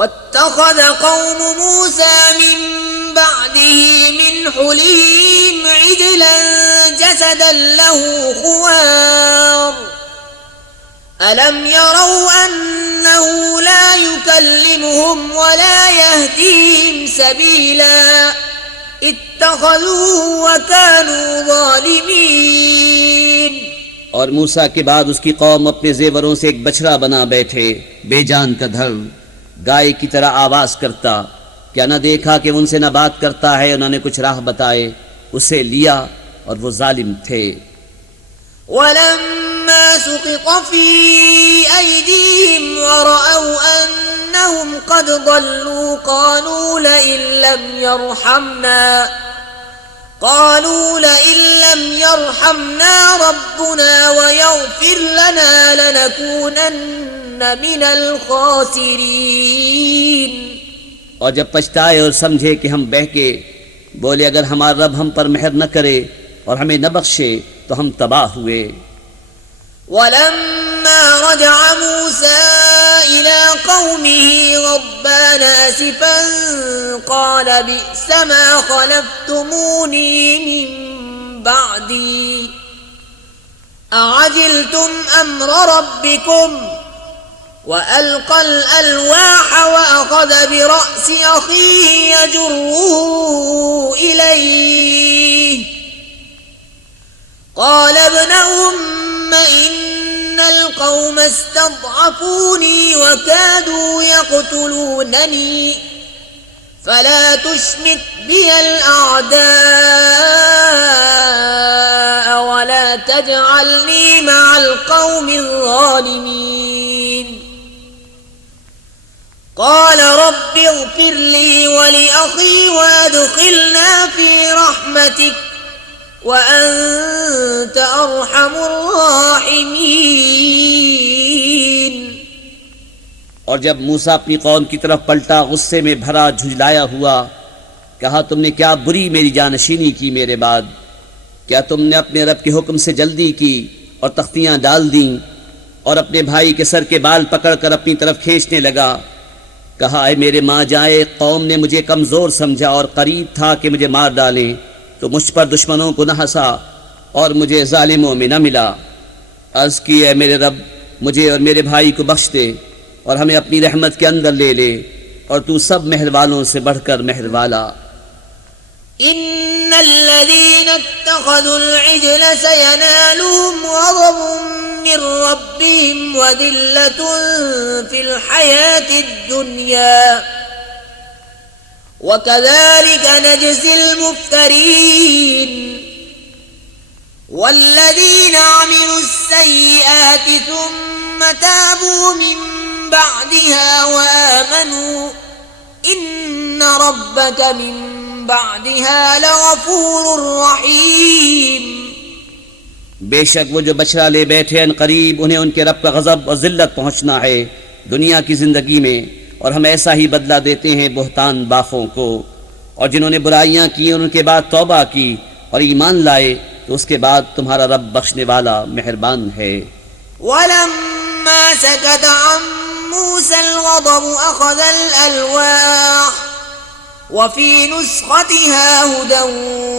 वत्तखज़ कौम मूसा मिन बअदिही मिन हुलिहिम इजलन जसदन लहू खुवार अलम यरौ अन्नहु ला युकल्लिमुहुम वला यहदीहिम सबीला इत्तखज़ूहु व कानू ज़ालिमीन। और मूसा के बाद उसकी कौम अपने जेवरों से एक बछड़ा बना बैठे, बेजान का धड़, गाय की तरह आवाज करता। क्या न देखा कि उनसे न बात करता है, उन्होंने कुछ राह बताए, उसे लिया और वो जालिम थे। वलम्मा सुक़ित फ़ी अयदीहिम वरअव अन्नहुम क़द ضल्लू क़ालू लइन लम यरहमना रब्बुना वयग़फ़िर लना लनकूनन्न मिनल ख़ासिरीन। और जब पछताए और समझे कि हम बहके, बोले अगर हमारा रब हम पर मेहर न करे और हमें न बख्शे तो हम तबाह हुए। वलम्मा रजअ मूसा इला क़ौमिही ग़द्बान आसिफ़न क़ाल बि'स मा ख़लफ़्तुमूनी मिन बअदी अअजिल्तुम अम्र रब्बिकुम वअल्क़ल अलवाह वअख़ज़ बिरअसि अख़ीहि यजुर्रुहु इलैहि क़ाल इब्न उम्म इन्नल क़ौम इस्तضعफूनी वकादू यक़्तुलूननी फला तुश्मित बियल अअदाअ वला तजअलनी मअल क़ौमिज़ ज़ालिमीन। क़ाल रब्बि इग़फ़िर ली वलिअख़ी वअदख़िलना फ़ी रहमतिक वअन्त अरहमुर राहिमीन। और जब मूसा अपनी कौम की तरफ पलटा, गुस्से में भरा, झुंझलाया हुआ, कहा तुमने क्या बुरी मेरी जानशीनी की मेरे बाद? क्या तुमने अपने रब के हुक्म से जल्दी की और तख्तियां डाल दी? और अपने भाई के सर के बाल पकड़कर अपनी तरफ खींचने लगा। कहा ऐ मेरे माँ जाए, कौम ने मुझे कमज़ोर समझा और करीब था कि मुझे मार डालें, तो मुझ पर दुश्मनों को न हंसा और मुझे जालिमों में न मिला। अर्ज़ की है मेरे रब, मुझे और मेरे भाई को बख्श दे और हमें अपनी रहमत के अंदर ले ले, और तू सब मेहर वालों से बढ़कर मेहर वाला। इन्नल्लज़ीना इत्तख़ज़ुल इज्ल सयनालुहुम ग़ज़बुम मिर रब्बिहिम व ज़िल्लतुन फ़िल हयातिद दुनिया व कज़ालिक नजज़िल मुफ़्तरीन। वल्लज़ीना अमिलुस सय्यिआति थुम्मा ताबू मिन बअदिहा व आमनू इन्न रब्बक मिन बअदिहा लगफूरुर रहीम। बेशक वो जो बछड़ा ले बैठे अनकरीब उन्हें उनके रब का गज़ब और ज़िल्लत पहुँचना है दुनिया की ज़िंदगी में, और हम ऐसा ही बदला देते हैं बुहतान बाखों को। और जिन्होंने बुराइयां की और उनके बाद तौबा की और ईमान लाए, तो उसके बाद तुम्हारा रब बख्शने वाला मेहरबान है। वलम्मा सकत अन मूसल ग़ज़ब अख़ज़ल अलवाह वफ़ी नुस्ख़तिहा हुदन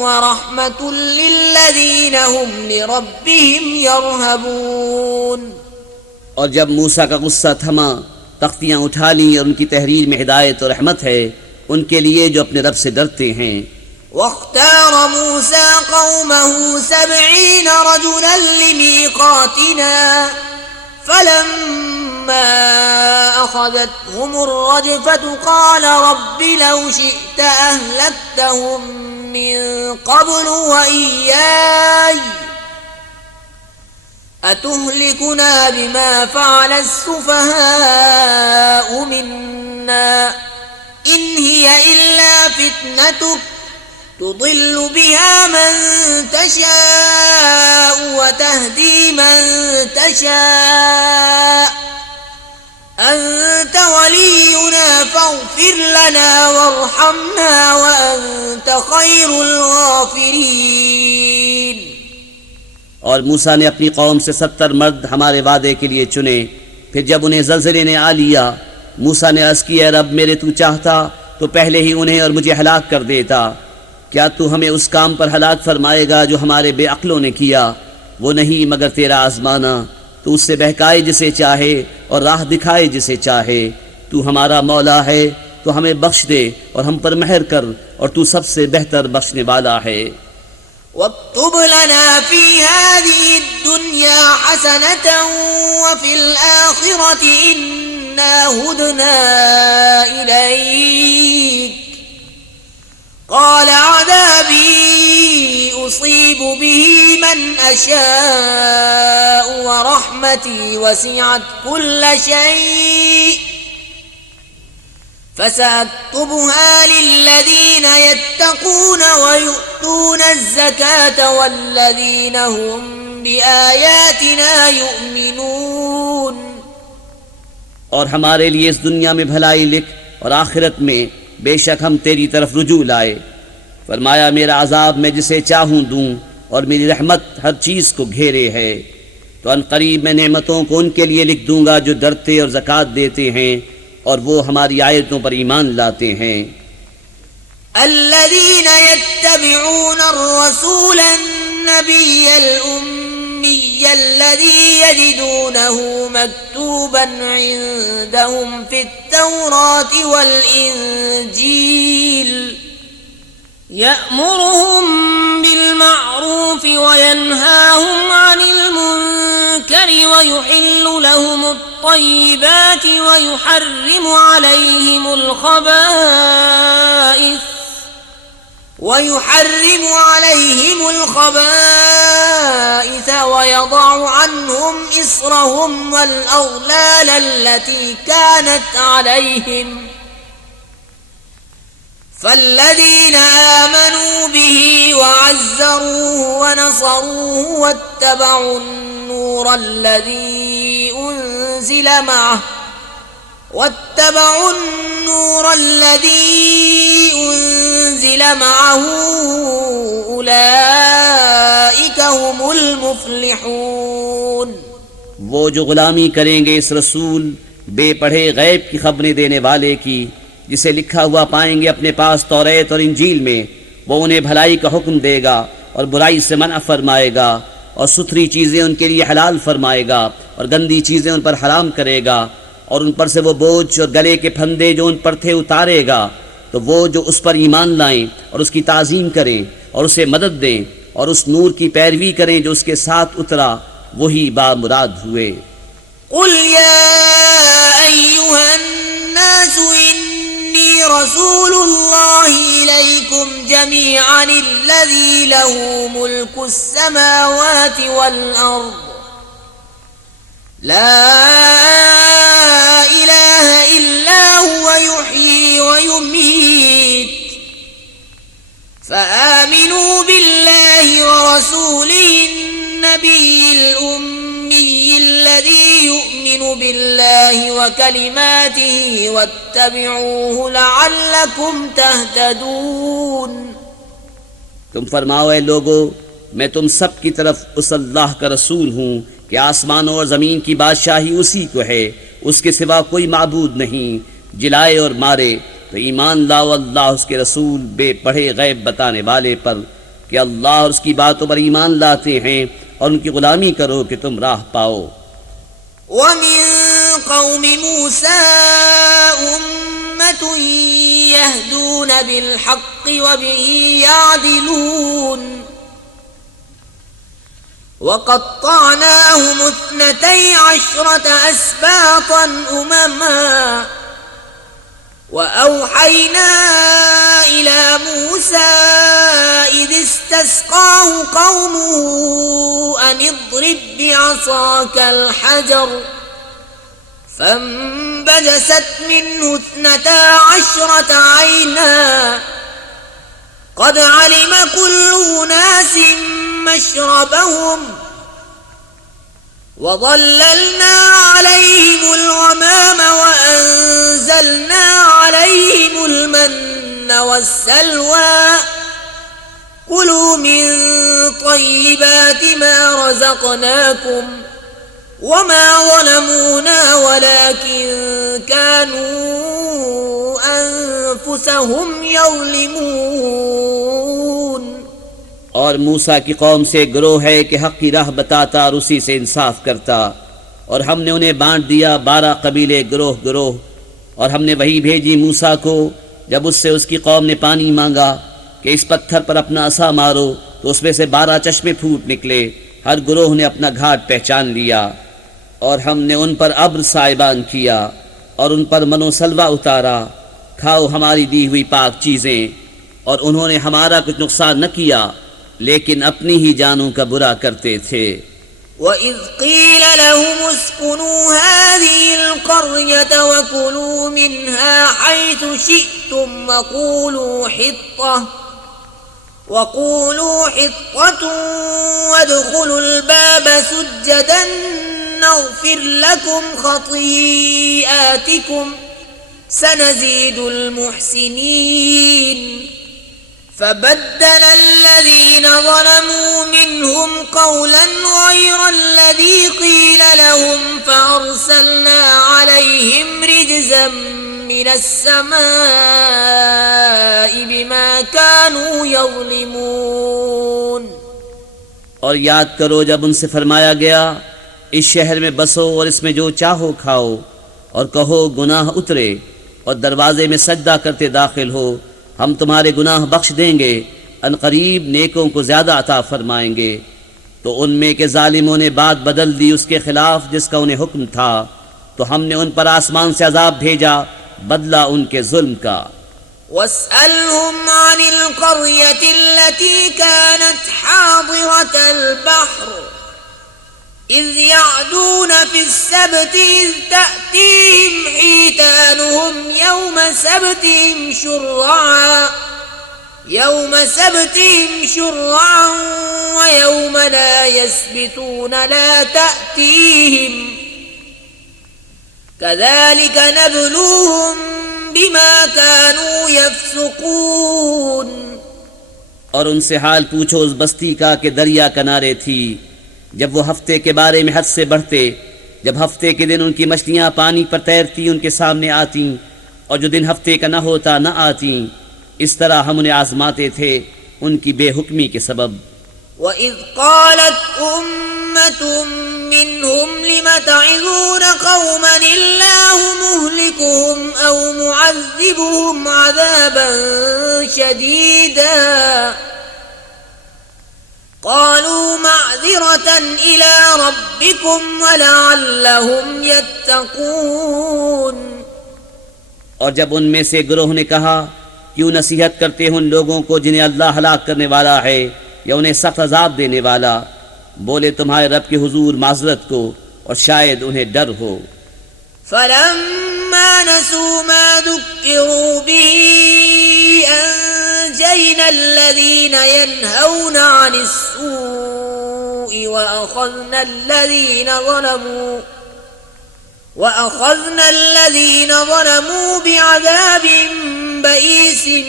व रहमतुन लिल्लज़ीना हुम लिरब्बिहिम यरहबून। और जब मूसा का गुस्सा थमा, तख्तियां उठा ली और उनकी तहरीर में हिदायत और रहमत है उनके लिए जो अपने रब से डरते हैं। वख्तार मूसा क़ौमहु 70 रजुलन लिमीक़ातिना फलम्मा अख़ज़तहुमुर रजफ़तु क़ाल रब्बि लौ शि'त अहलक्तहुम मिन क़ब्लु व इय्याय अतुहलिकुना बिमा फ़अल अस्सुफ़हाअ मिन्ना इन हिय इल्ला फ़ित्नतुक तुदिल्लु बिहा मन तशाअ व तहदी मन तशाअ अंत वलियुना फ़ग़फ़िर लना वरहमना व अंत खैरुल गाफ़िरीन। और मूसा ने अपनी कौम से 70 मर्द हमारे वादे के लिए चुने। फिर जब उन्हें ज़लज़ले ने आ लिया मूसा ने अर्ज किया, रब मेरे तू चाहता तो पहले ही उन्हें और मुझे हलाक कर देता। क्या तू हमें उस काम पर हलाक फरमाएगा जो हमारे बेअक्लों ने किया? वो नहीं मगर तेरा आजमाना। तू उससे बहकाए जिसे चाहे और राह दिखाए जिसे चाहे। तू हमारा मौला है तो हमें बख्श दे और हम पर मेहर कर, और तू सबसे बेहतर बख्शने वाला है। वक्तुब लना फी हादिहि दुनिया हसनतन व फिल आखिरति इन्ना हुदना इलैक क़ाल अज़ाबी उसीबु बिही मन अशाअ व रहमती वसिअत कुल्ल शै फसअक्तुबुहा लिल्लज़ीन यत्तक़ून व यु'तून अज़्ज़कात वल्लज़ीन हुम बिआयातिना यु'मिनून। और हमारे लिए इस दुनिया में भलाई लिख और आखिरत में बेशक हम तेरी तरफ रुजू लाए। फरमाया, मेरा अजाब मैं जिसे चाहूँ दूँ और मेरी रहमत हर चीज़ को घेरे है। तो अनकरीब मैं नेमतों को उनके लिए लिख दूंगा जो डरते और ज़कात देते हैं और वो हमारी आयतों पर ईमान लाते हैं। अल्लज़ीन यत्तबिऊन अर्रसूल अन्नबिय्यल उम्मिय्य अल्लज़ी यजिदूनहु मक्तूबन इंदहुम फित्तौराति वल इंजील यअमुरुहुम बिल मअरूफ व यनहाहुम अनिल मुनकरि व युहिल्लु लहुमुत तय्यिबात व युहर्रिमु अलैहिमुल खबाइस व यदअु अन्हुम इस्रहुम वल अग़लाल अल्लती कानत अलैहिम फल्लज़ीन आमनू बिही व अज़्ज़रूहु व नसरूहु वत्तबअु अन्नूर अल्लज़ी उन्ज़िल मअहु उलाइका हुमुल मुफ़्लिहून। वो जो गुलामी करेंगे इस रसूल बेपढ़े गैब की खबरें देने वाले की, जिसे लिखा हुआ पाएंगे अपने पास तौरेत और इंजील में, वो उन्हें भलाई का हुक्म देगा और बुराई से मना फरमाएगा और सुथरी चीज़ें उनके लिए हलाल फरमाएगा और गंदी चीज़ें उन पर हराम करेगा, और उन पर से वो बोझ और गले के फंदे जो उन पर थे उतारेगा। तो वो जो उस पर ईमान लाएं और उसकी ताज़ीम करें और उसे मदद दें और उस नूर की पैरवी करें जो उसके साथ उतरा, वही बामुराद हुए। कुल या अय्युहन नासु इन्नी रसूलुल्लाहि इलैकुम जमीअन अल्लज़ी लहू मुल्कुस समावाति वल अर्द ला इलाहा इल्ला हुवा युह्यी व युमीत फ़आमिनू बिल्लाहि व रसूलिहि अन्नबिय्यिल उम्मिय्यिल्लज़ी यु'मिनु बिल्लाहि व कलिमातिहि वत्तबि'ूहु लअल्लकुम तहतदून। तुम फरमाओ, ऐ लोगो, मैं तुम सब की तरफ उस अल्लाह का रसूल हूँ कि आसमानों और ज़मीन की बादशाही उसी को है, उसके सिवा कोई माबूद नहीं। जिलाए और मारे तो ईमान लाओ अल्लाह उसके रसूल बेपढ़े गैब बताने वाले पर कि अल्लाह और उसकी बातों पर ईमान लाते हैं, और उनकी गुलामी करो कि तुम राह पाओ। वमिन कौमि मूसा उम्मतुन यहदून बिल हक़्क़ि व बिही यादिलून वक़त्तअनाहुम इस्नतै अश्रत अस्बातन उममा वअवहयना इला मूसा इज़ इस्तस्क़ाहु क़ौमुहु अन इज़रिब बिअसाकल हजर फंबजसत मिन्हु इस्नता अश्रत ऐना क़द अलिम कुल्लु उनासिन मशरबहुम वज़ल्ललना अलैहिमुल गमाम वअंज़लना अलैहिमुल मन्न वस्सलवा कुलू मिन तय्यिबाति मा रज़क़नाकुम वमा ज़लमूना वलाकिन कानू अनफुसहुम यज़लिमून। और मूसा की कौम से गिरोह है कि हक की राह बताता और उसी से इंसाफ करता, और हमने उन्हें बांट दिया 12 कबीले गिरोह गिरोह। और हमने वही भेजी मूसा को जब उससे उसकी कौम ने पानी मांगा कि इस पत्थर पर अपना असा मारो, तो उसमें से 12 चश्मे फूट निकले। हर गिरोह ने अपना घाट पहचान लिया। और हमने उन पर अब्र साइबान किया और उन पर मनोसलवा उतारा, खाओ हमारी दी हुई पाक चीज़ें। और उन्होंने हमारा कुछ नुकसान न किया, लेकिन अपनी ही जानों का बुरा करते थे। वइज़ क़ील लहुम उस्कुनू हाज़िहिल क़र्यत वकुलू मिन्हा हैथु शिअ्तुम वक़ूलू हित्ततुन वद्ख़ुलुल बाब सुज्जदन नग़फ़िर लकुम ख़तीआतिकुम सनज़ीदुल मुहसिनीन। فبدل الذين ظلموا منهم قولا غير الذي قيل لهم فأرسلنا عليهم رجزا من السماء بما كانوا يظلمون। और याद करो जब उनसे फरमाया गया, इस शहर में बसो और इसमें जो चाहो खाओ, और कहो गुनाह उतरे और दरवाजे में सजदा करते दाखिल हो, हम तुम्हारे गुनाह बख्श देंगे, अनकरीब नेकों को ज्यादा अता फरमाएंगे। तो उनमें के जालिमों ने बात बदल दी उसके खिलाफ जिसका उन्हें हुक्म था, तो हमने उन पर आसमान से अजाब भेजा बदला उनके जुल्म का। वस्अलहुम अनिल क़र्यतिल्लती कानत हादिरतल बहर इज़ यअदून फिस्सब्ति इज़ तअतीहिम हीतानुहुम यौम सब्तिहिम शुर्अन व यौम ला यस्बितून ला तअतीहिम कज़ालिक नब्लूहुम बिमा कानू यफ़्सुकून। और उनसे हाल पूछो उस बस्ती का कि दरिया किनारे थी, जब वो हफ्ते के बारे में हद से बढ़ते, जब हफ्ते के दिन उनकी मछलियां पानी पर तैरती उनके सामने आती, और जो दिन हफ्ते का न होता न आती। इस तरह हम उन्हें आजमाते थे उनकी बेहुक्मी के सबब। वइज़ क़ालत उम्मतुम मिनहुम लिम तइज़ून क़ौमन इल्लाहु मुहलिकुहुम औ मुअज़्ज़िबुहुम अज़ाबन शदीदा क़ालू मअज़िरतन इला रब्बिकुम वलअल्लहुम यत्तक़ून। और जब उनमें से गिरोह ने कहा, क्यों नसीहत करते हैं उन लोगों को जिन्हें अल्लाह हलाक करने वाला है या उन्हें सख्त अजाब देने वाला। बोले तुम्हारे रब के हुजूर माज़रत को, और शायद उन्हें डर हो। फलम्मा नसू मा ज़ुक्किरू बिही अंजयना अल्लज़ीना यनहौना अनिस्सूइ वअख़ज़ना अल्लज़ीना ज़लमू बिअज़ाबिन बईसिन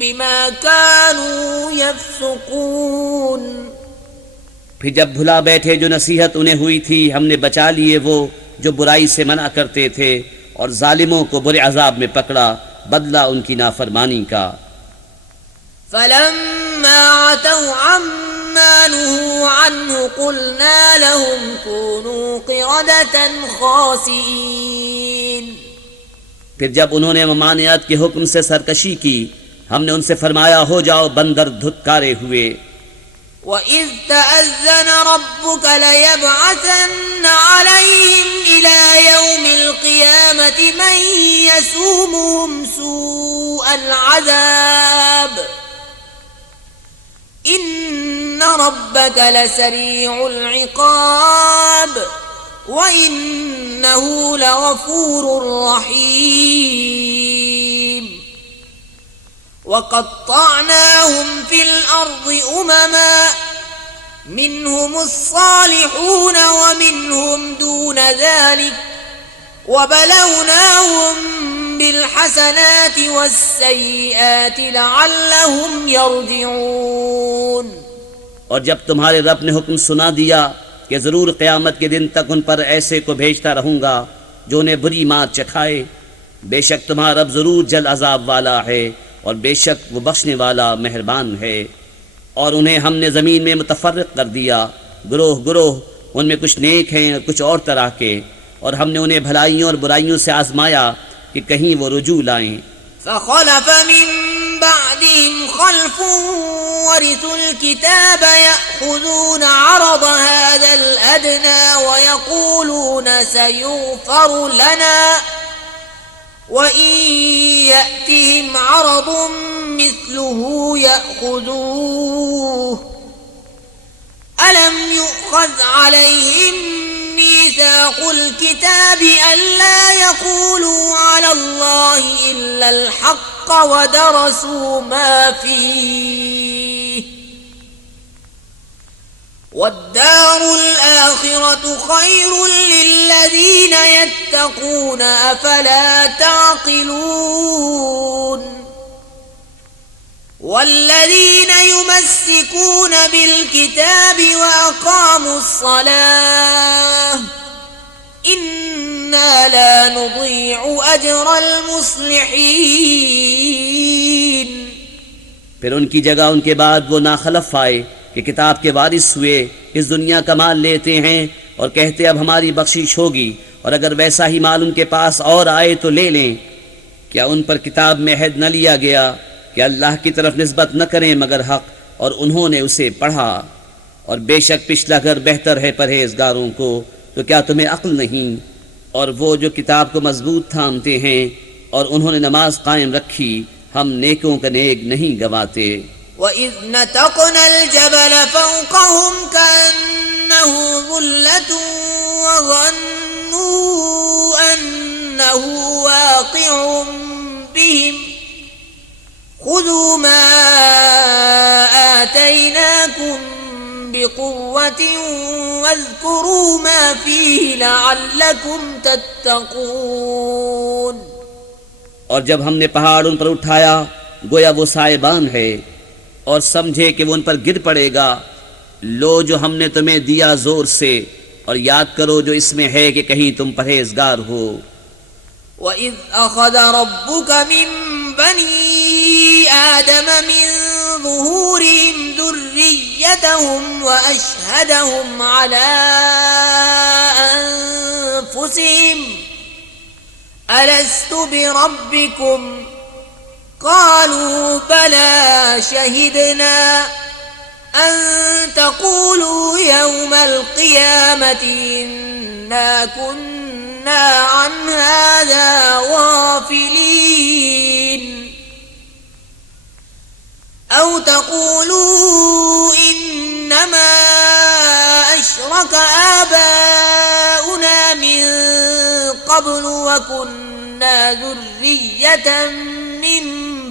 बिमा कानू यफ़्सुकून। फिर जब भुला बैठे जो नसीहत उन्हें हुई थी, हमने बचा लिए वो जो बुराई से मना करते थे, और जालिमों को बुरे अजाब में पकड़ा बदला उनकी नाफरमानी का। फलम्मा अतौ अम्मा नुहू अन्हु क़ुलना लहुम कूनू क़िरदतन ख़ासिईन। फिर जब उन्होंने ममानियत के हुक्म से सरकशी की, हमने उनसे फरमाया हो जाओ बंदर धुतकारे हुए। वइज़ तअज़्ज़न रब्बुक लयबअसन अलैहिम इला यौमिल क़ियामति मन यसूमुहुम सूअल अज़ाब इन्न रब्बक लसरीउल इक़ाब व इन्नहु लगफ़ूरुर रहीम। वक़त्तअनाहुम फ़िल अर्ज़ि उममा मिनहुम अस्सालिहून व मिनहुम दून ज़ालिक वबलवनाहुम बिलहसनाति वस्सय्यिआति लअल्लहुम यरजिऊन। और जब तुम्हारे रब ने हुक्म सुना दिया कि ज़रूर क़यामत के दिन तक उन पर ऐसे को भेजता रहूँगा जो उन्हें बुरी मात चखाए। बेशक तुम्हारा रब ज़रूर जल अजाब वाला है और बेशक वो बख्शने वाला मेहरबान है। और उन्हें हमने ज़मीन में मुतफ़र्रिक़ कर दिया, गुरोह गुरोह, उनमें कुछ नेक हैं और कुछ और तरह के, और हमने उन्हें भलाइयों और बुराइयों से आजमाया कि कहीं वो रुजू लाएं। فخلف من بعدهم خلف ورثوا الكتاب يأخذون عرض هذا الأدنى ويقولون سيغفر لنا وإن يأتهم عرض مثله يأخذوه ألم يؤخذ عليهم ميثاق الكتاب ألا يقولوا على الله إلا الحق ودرسوا ما فيه والدار الآخرة خير للذين يتقون أفلا تعقلون والذين يمسكون بالكتاب وأقاموا الصلاة إنا لا نضيع أجر المصلحين। फिर उनकी जगह उनके बाद वो नाखलफ आए कि किताब के वारिस हुए, इस दुनिया का माल लेते हैं और कहते अब हमारी बख्शिश होगी, और अगर वैसा ही माल उनके पास और आए तो ले लें। क्या उन पर किताब में अहद न लिया गया कि अल्लाह की तरफ निस्बत न करें मगर हक, और उन्होंने उसे पढ़ा। और बेशक पिछला घर बेहतर है परहेजगारों को, तो क्या तुम्हें अक्ल नहीं? और वो जो किताब को मजबूत थामते हैं और उन्होंने नमाज कायम रखी, हम नेकों का नेक नहीं गवाते। وَإِذْ نَتَقْنَا الْجَبَلَ فَوْقَهُمْ كَأَنَّهُ ظُلَّةٌ وَظَنُّوا أَنَّهُ وَاقِعٌ بِهِمْ خُذُوا مَا آتَيْنَاكُمْ بِقُوَّةٍ وَاذْكُرُوا مَا فِيهِ لَعَلَّكُمْ تَتَّقُونَ। और जब हमने पहाड़ उन पर उठाया गोया वो साहिबान है, और समझे कि वो उन पर गिर पड़ेगा, लो जो हमने तुम्हें दिया जोर से, और याद करो जो इसमें है कि कहीं तुम परहेजगार हो। وَإِذْ أَخَذَ رَبُّكَ مِنْ بَنِي آدَمَ مِنْ ظُهُورِهِمْ ذُرِّيَّتَهُمْ وَأَشْهَدَهُمْ عَلَى أَنفُسِهِمْ أَلَسْتُ بِرَبِّكُمْ قالوا بلى شهدنا أن تقولوا يوم القيامة إنا كنا عن هذا غافلين أو تقولوا إنما أشرك آباؤنا من قبل وكنا ذرية من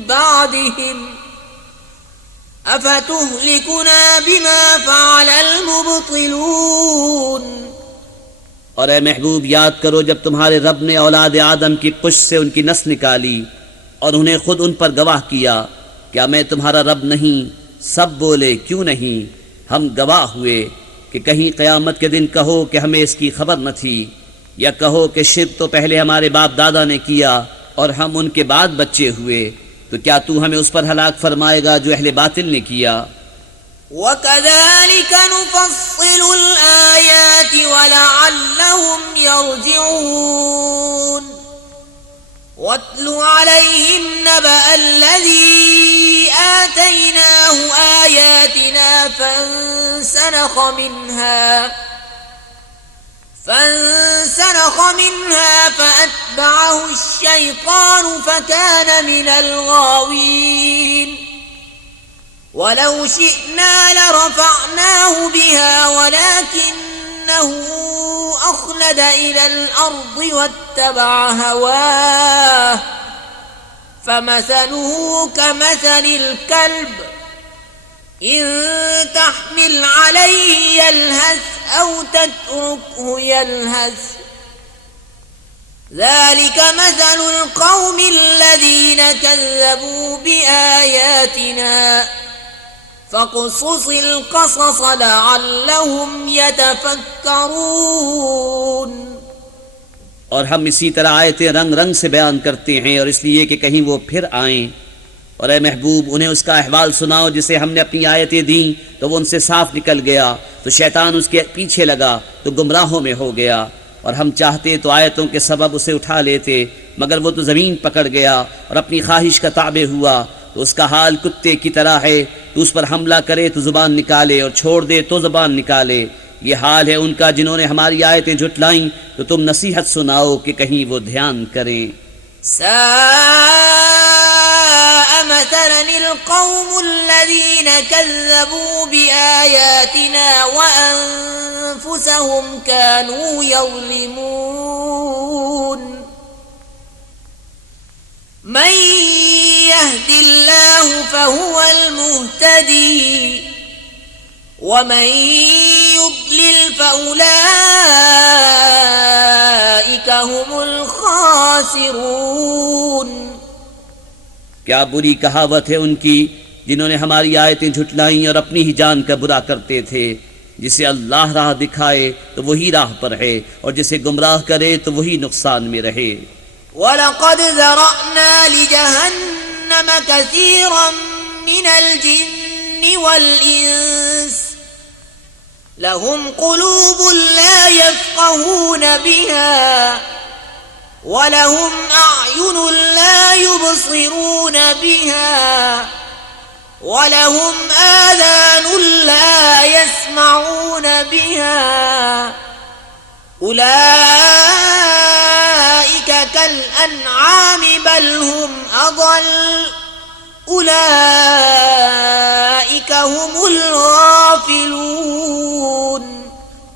بعدهم أفتهلكنا بما فعل المبطلون। और ए महबूब याद करो जब तुम्हारे रब ने औलाद आदम की पुश्त से उनकी नस्ल निकाली और उन्हें खुद उन पर गवाह किया, क्या मैं तुम्हारा रब नहीं? सब बोले क्यों नहीं, हम गवाह हुए कि कहीं क़यामत के दिन कहो कि हमें इसकी खबर न थी, या कहो कि शिर्क तो पहले हमारे बाप दादा ने किया और हम उनके बाद बच्चे हुए, तो क्या तू हमें उस पर हलाक फरमाएगा जो अहले बातिल ने किया। وَكَذَلِكَ نُفَصِّلُ الْآيَاتِ وَلَعَلَّهُمْ يَرْجِعُونَ وَاتْلُ عَلَيْهِمْ نَبَأَ الَّذِي آتَيْنَاهُ آيَاتِنَا فانسلخ منها فأتبعه الشيطان فكان من الغاوين ولو شئنا لرفعناه بها ولكنه أخلد إلى الأرض واتبع هواه فمثله كمثل الكلب إن تحمل عليه يلهث أو تتركه يلهث ذلك مثل القوم الذين كذبوا بآياتنا فاقصص القصص لعلهم يتفكرون। और हम इसी तरह आयतें रंग रंग से बयान करते हैं और इसलिए कि कहीं वो फिर आएं। और ए महबूब उन्हें उसका अहवाल सुनाओ जिसे हमने अपनी आयतें दी तो वो उनसे साफ निकल गया, तो शैतान उसके पीछे लगा तो गुमराहों में हो गया। और हम चाहते तो आयतों के सबब उसे उठा लेते, मगर वो तो ज़मीन पकड़ गया और अपनी ख्वाहिश का ताबे हुआ। तो उसका हाल कुत्ते की तरह है, तो उस पर हमला करे तो ज़ुबान निकाले और छोड़ दे तो ज़ुबान निकाले। ये हाल है उनका जिन्होंने हमारी आयतें झुटलाईं, तो तुम नसीहत सुनाओ कि कहीं वो ध्यान करें। ساء مثلا القوم الذين كذبوا بآياتنا وأنفسهم كانوا يظلمون من يهد الله فهو المهتدي ومن يضلل فأولئك هم الخاسرون। क्या बुरी कहावत है उनकी जिन्होंने हमारी आयतें झुटलाईं और अपनी ही जान का बुरा करते थे। जिसे अल्लाह राह दिखाए तो वही राह पर है और जिसे गुमराह करे तो वही नुकसान में रहे। वलक़द ज़रअना लिजहन्नम कसीरन मिनल जिन्नि वल इंस लहुम क़ुलूबुन ला यफ़क़हून बिहा वलहुम अअयुनुन ला युबसिरून बिहा वलहुम आज़ानुन ला यस्मऊन बिहा उलाइका कल अन्आम बल हुम अज़ल उलाइका हुमुल गाफिलून।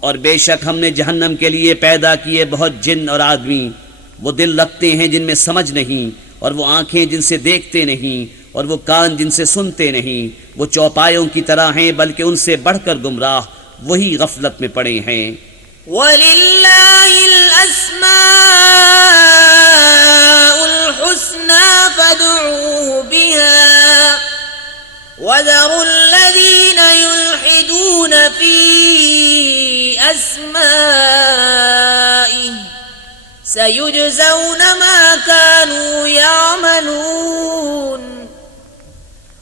और बेशक हमने जहन्नम के लिए पैदा किए बहुत जिन और आदमी, वो दिल रखते हैं जिनमें समझ नहीं, और वो आंखें जिनसे देखते नहीं, और वो कान जिनसे सुनते नहीं। वो चौपायों की तरह हैं, बल्कि उनसे बढ़कर गुमराह वही गफलत में पड़े हैं। वलिल्लाहिल अस्माउल हुस्ना फदऊहु बिहा वज़रुल लज़ीना युल्हिदून फी अस्माइहि सयुजज़ौन मा कानू यअमलून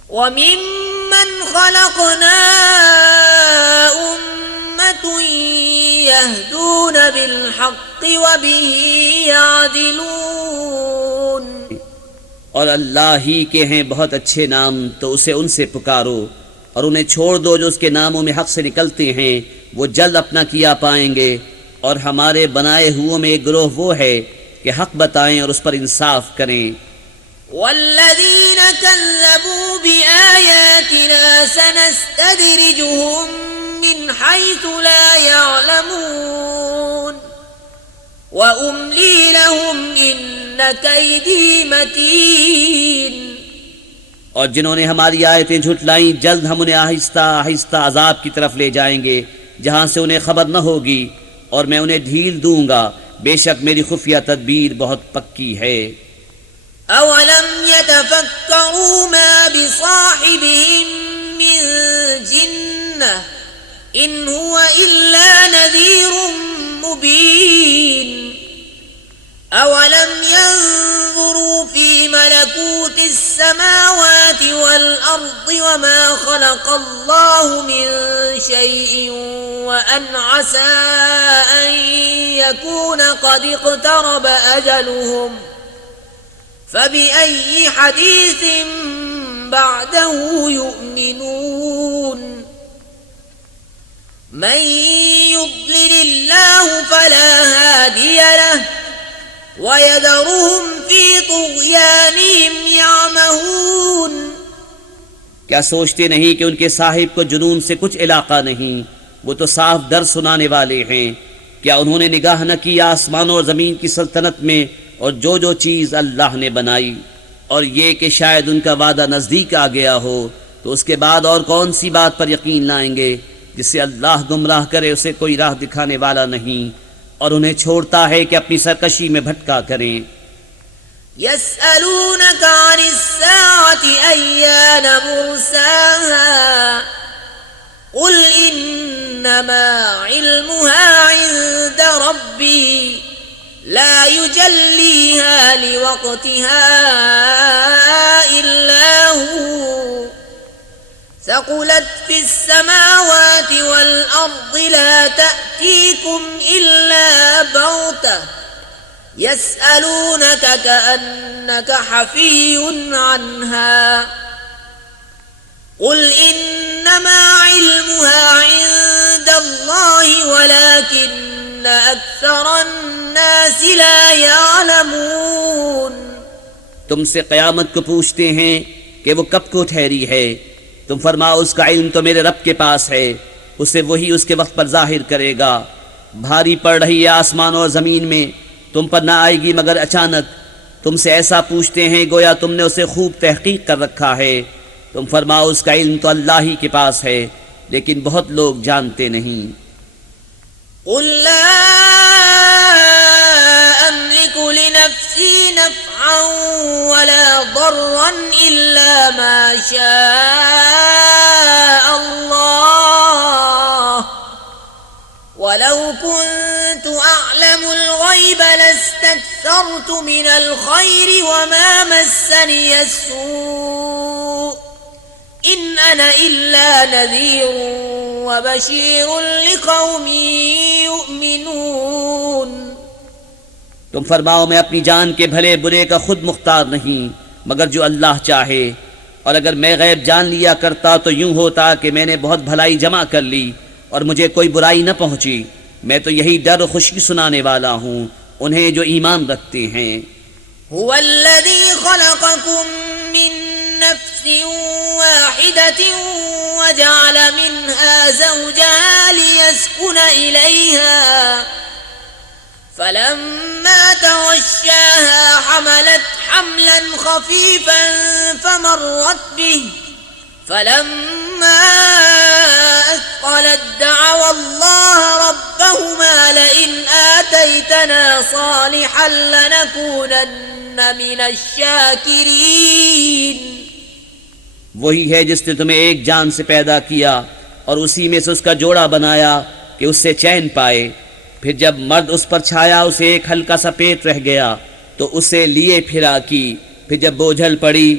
वमिम्मन खलक़ना उम्मतुन यहदून बिलहक़्क़ि वबिही यादिलून। और अल्लाह ही के हैं बहुत अच्छे नाम, तो उसे उनसे पुकारो और उन्हें छोड़ दो जो उसके नामों में हक से निकलते हैं, वो जल्द अपना किया पाएंगे। और हमारे बनाए हुओं में एक गिरोह वो है कि हक बताएं और उस पर इंसाफ करें। वल्लज़ीन कज़्ज़बू बिआयातिना सनस्तदरिजुहुम मिन हैसु ला यअलमून व उम्ली लहुम इन्न कैदी मतीन। और जिन्होंने हमारी आयतें झुटलाईं, जल्द हम उन्हें आहिस्ता आहिस्ता अजाब की तरफ ले जाएंगे जहां से उन्हें खबर न होगी, और मैं उन्हें ढील दूंगा। बेशक मेरी खुफिया तदबीर बहुत पक्की है। अवलम यतफक्करू मा बिसाहिबिहिम मिन जिन्नह इन हुवा इल्ला नज़ीरुम मुबीन। अवलम यंज़ुरू फी मलकूतिस समावाति वल अर्दि वमा खलक़ल्लाहु मिन शैइन व अन असा अन यकून क़द इक़्तरब अजलुहुम फबिअय्यि हदीसिन बअदहु युमिनून। मन युद्लिलिल्लाहु फला हादिय लहु वयदरुहुम फी तुग़यानिहिम यअमहून। क्या सोचते नहीं कि उनके साहिब को जुनून से कुछ इलाका नहीं? वो तो साफ दर सुनाने वाले हैं। क्या उन्होंने निगाह न की आसमानों और ज़मीन की सल्तनत में और जो जो चीज़ अल्लाह ने बनाई, और ये कि शायद उनका वादा नज़दीक आ गया हो, तो उसके बाद और कौन सी बात पर यकीन लाएंगे? जिसे अल्लाह गुमराह करे उसे कोई राह दिखाने वाला नहीं, और उन्हें छोड़ता है कि अपनी सरकशी में भटका करें। يسألونك عن الساعة أيان مرساها قل إنما علمها عند ربي لا يجليها لوقتها إلا هو ثقلت في السماوات والأرض لا تأتيكم إلا بغتة يسألونك كأنك حفي عنها قل إنما علمها عند الله ولكن أكثر الناس لا يعلمون तुम से क़यामत को पूछते हैं कि वो कब को ठहरी है। तुम फरमाओ उसका इल्म तो मेरे रब के पास है, उसे वही उसके वक्त पर जाहिर करेगा। भारी पड़ रही है आसमान और ज़मीन में, तुम पर ना आएगी मगर अचानक। तुमसे ऐसा पूछते हैं गोया तुमने उसे खूब तहकीक कर रखा है। तुम फरमाओ उसका इल्म तो अल्लाह ही के पास है, लेकिन बहुत लोग जानते नहीं। قل لا أملك لنفسي نفعا ولا ضرا إلا ما شاء الله ولو كنت أعلم الغيب لاستكثرت من الخير وما مسني السوء إن أنا إلا نذير وبشير لقوم يؤمنون तुम फरमाओ मैं अपनी जान के भले बुरे का खुद मुख्तार नहीं मगर जो अल्लाह चाहे, और अगर मैं गैब जान लिया करता तो यूं होता कि मैंने बहुत भलाई जमा कर ली और मुझे कोई बुराई न पहुंची। मैं तो यही डर खुशी सुनाने वाला हूँ उन्हें जो ईमान रखते हैं। हुवल्लज़ी खलक़कुम मिन नफ्सिन वाहिदतिन वजअल मिन्हा ज़ौजहा लियस्कुना इलैहा फलम्मा तग़श्शाहा हमलत हम्लन खफ़ीफ़न फमर्रत बिही फलम्मा अथक़लत दअवा अल्लाह रब्बहुमा लइन आतैतना सालिहन लनकूनन्न मिनश शाकिरीन। वही है जिसने तुम्हें एक जान से पैदा किया और उसी में से उसका जोड़ा बनाया कि उससे चैन पाए। फिर जब मर्द उस पर छाया उसे एक हल्का सा पेट रह गया तो उसे लिए फिरा की। फिर जब बोझल पड़ी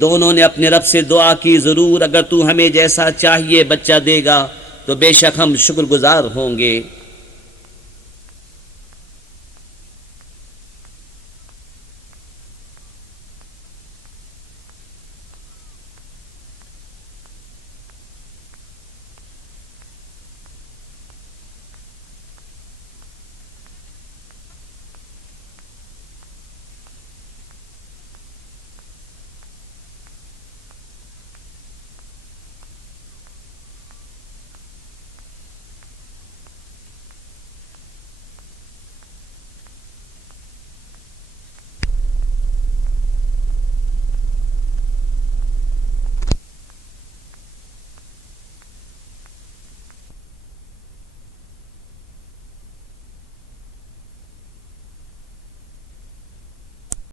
दोनों ने अपने रब से दुआ की, जरूर अगर तू हमें जैसा चाहिए बच्चा देगा तो बेशक हम शुक्रगुजार होंगे।